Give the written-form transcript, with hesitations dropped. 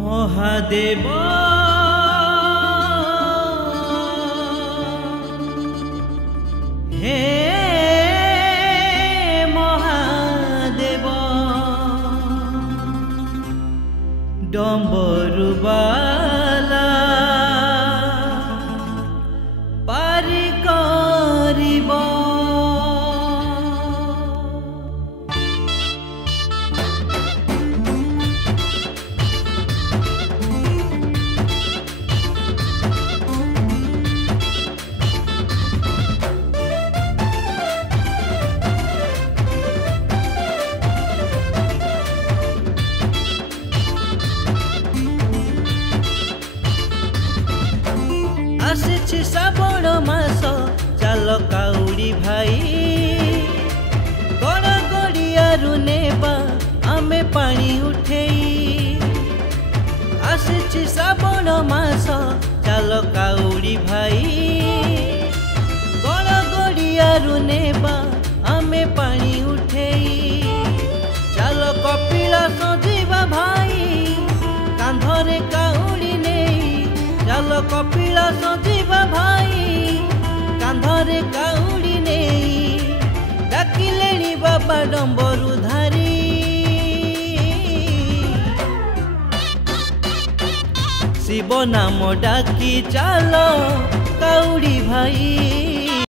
महादेव हे महादेव डम्बरुबाला पारी करिब आसिछि श्रावण मास चाल काउड़ी भाई गड़ गड़ियारू नेबा आमे पानी उठेई आसिछि श्रावण मास चाल काउड़ी भाई गड़ गड़ियारू नेबा आमे पानी उठेई चाल कपिलास जीवा भाई कांधरे काउड़ी नेई चाल कपिलास जीवा भाई कांधरे काउड़ी नेई डाकिलेनी बाबा डम्बरुधारी शिव नाम डाकी चाल काउड़ी भाई।